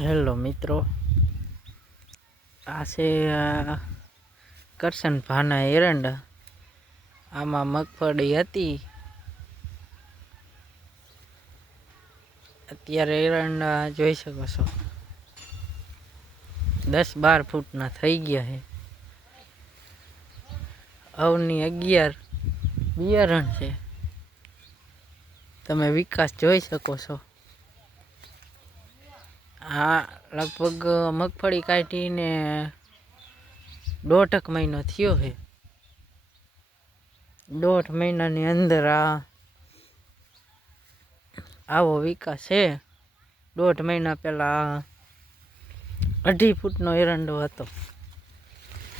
Hello મિત્રો, આ છે કરશન ભાના એરંડા. આમાં મગફળી હતી. અત્યારે એરંડા જોઈ શકો છો 10-12 ફૂટના થઈ ગયા છે. અવની 11 બિયારણ છે. તમે વિકાસ જોઈ શકો છો. આ લગભગ મગફળી કાઢીને 1.5 મહિનો થયો છે. 1.5 મહિનાની અંદર આવો વિકાસ છે. 1.5 મહિના પહેલા 2.5 ફૂટનો એરંડો હતો.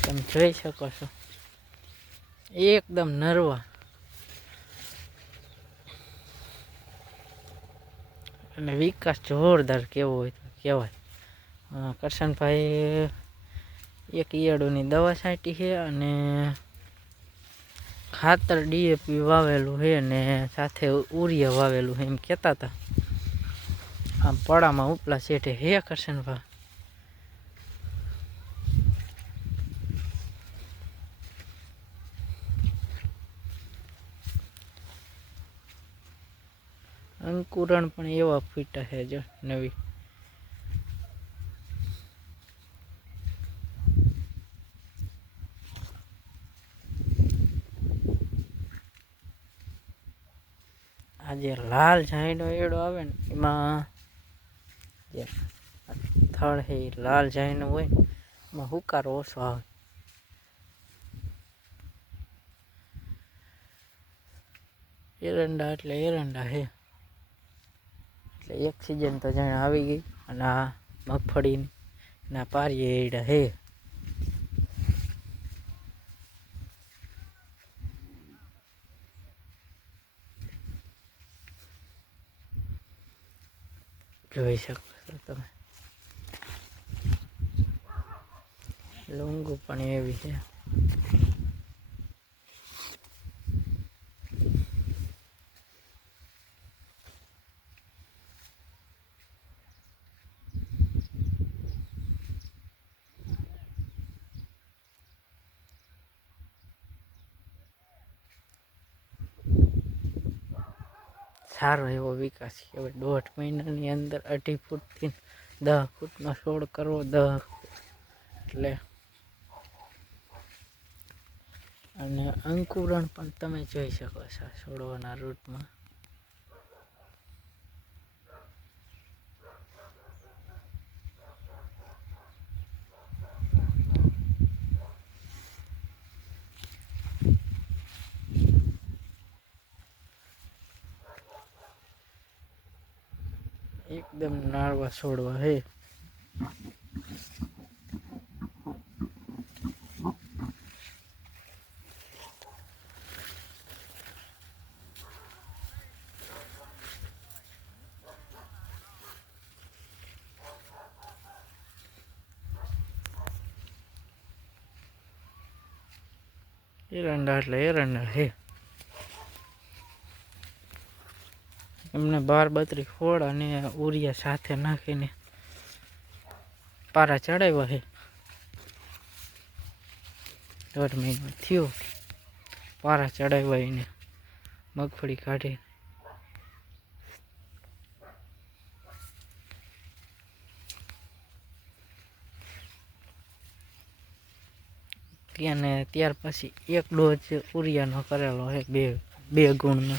તમે જોઈ શકો છો એકદમ નરવા અને વિકાસ જોરદાર કેવો હોય તો કહેવાય. કરશનભાઈ એક ઈયળોની દવા છાંટી છે અને ખાતર ડીએપી વાવેલું છે અને સાથે ઉરિયા વાવેલું છે એમ કહેતા હતા. આમ પડામાં ઉપલા શેઠે હે કરશનભાઈ. અંકુરણ પણ એવા ફૂટા છે જો નવી. આ જે લાલ ઝાંયડો એડો આવે ને એમાં જે થળ છે એ લાલ ઝાંયડો હોય ને એમાં હુકારો ઓછો આવે. એરંડા એટલે એરંડા છે. એટલે એક સિઝન તો જાણે આવી ગઈ અને આ મગફળીની ના પારીએ એડા છે. જોઈ શકો છો તમે. લૂંગુ પણ એવી છે. સારો એવો વિકાસ કહેવાય. 1.5 મહિનાની અંદર 2.5 ફૂટથી 10 ફૂટનો છોડ કરવો. 10 એટલે અને અંકુરણ પણ તમે જોઈ શકો છો છોડવાના રૂટમાં. એકદમ નાળવા છોડવા હે. એરંડા એટલે એરંડા હે. એમને 12-32 ખોળ અને ઉરિયા સાથે નાખીને પારા ચડાવ્યા છે. 1.5 મહિનો થયો પારા ચડાવ્યા એને મગફળી કાઢી. ત્યાર પછી 1 ડોઝ ઉરિયાનો કરેલો છે 2 ગુણનો.